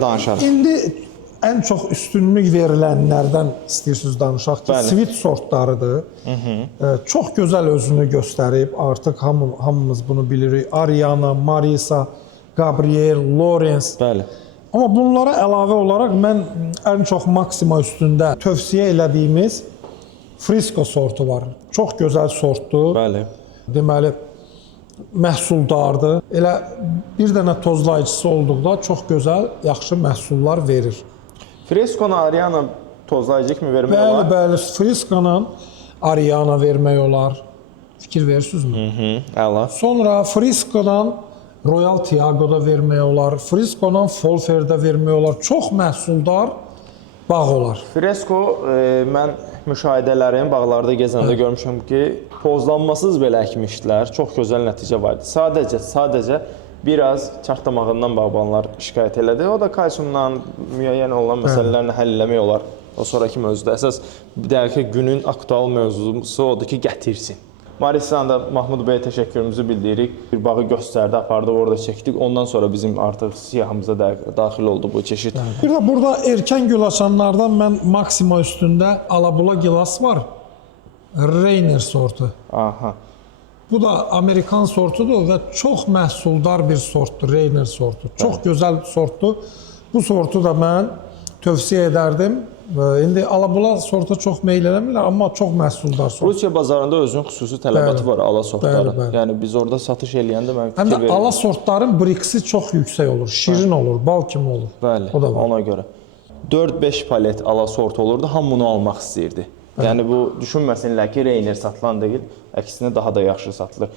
danışarıq. İndi ən çox üstünlük verilənlərdən istəyirsiniz danışaq ki, svit sortlarıdır. Çox gözəl özünü göstərib, artıq hamımız bunu bilirik. Ariana, Marisa, Gabriel, Lawrence. Bəli. Amma bunlara əlavə olaraq mən ən çox Maxima üstündə tövsiyə elədiyimiz Frisco sortu var. Çox gözəl sortdur. Bəli. Deməli, məhsuldardır. Elə bir dənə tozlayıcısı olduqda çox gözəl, yaxşı məhsullar verir. Fresco-na Ariana tozlayıcı kimi vermək olar? Bəli, Frisco-na Ariana vermək olar. Fikir verirsinizmi? Əla. Sonra Frisco-dan Royal Tiago-da vermək olar. Frisco-dan Folfer-də vermək olar. Çox məhsuldar bağ olar. Fresco, mən müşahidələrim, bağlarda gezəndə görmüşəm ki, tozlanmasız belə əkmişdilər. Çox gözəl nəticə var idi. Sadəcə biraz çartdamağından bağbanlar şikayət elədi. O da kalsiumdan müəyyən olan məsələlərlə həll eləmək olar. O sonraki mövzuda əsas dəqiqə günün aktual mövzusu odur ki, gətirsin. Marisa'dan da Mahmud bəyə təşəkkürümüzü bildiririk. Bir bağı göstərdi, apardıq, orada çəkdik. Ondan sonra bizim artıq siyahımıza daxil oldu bu çeşid. Bir də burada erkən gül açanlardan mən Maxima üstündə alabula gilas var. Rainier sortu. Aha. Bu da Amerikan sortudur və çox məhsuldar bir sortdur, Rainier sortu. Çox gözəl sortdur. Bu sortu da mən tövsiyə edərdim. İndi alabula sorta çox meyl eləmirlər, amma çox məhsuldar sort. Rusiya bazarında özünün xüsusi tələbatı var ala sortların. Bəli. Yəni biz orada satış eləyəndə mən Həm fikir də verirəm. ala sortların briksi çox yüksək olur, şirin olur, bal kimi olur. Bəli, O da var. ona görə. 4-5 palet ala sort olurdu, hamı bunu almaq istəyirdi. Yəni bu düşünməsinlər ki, Rainier satılan deyil, əksinə daha da yaxşı satılır.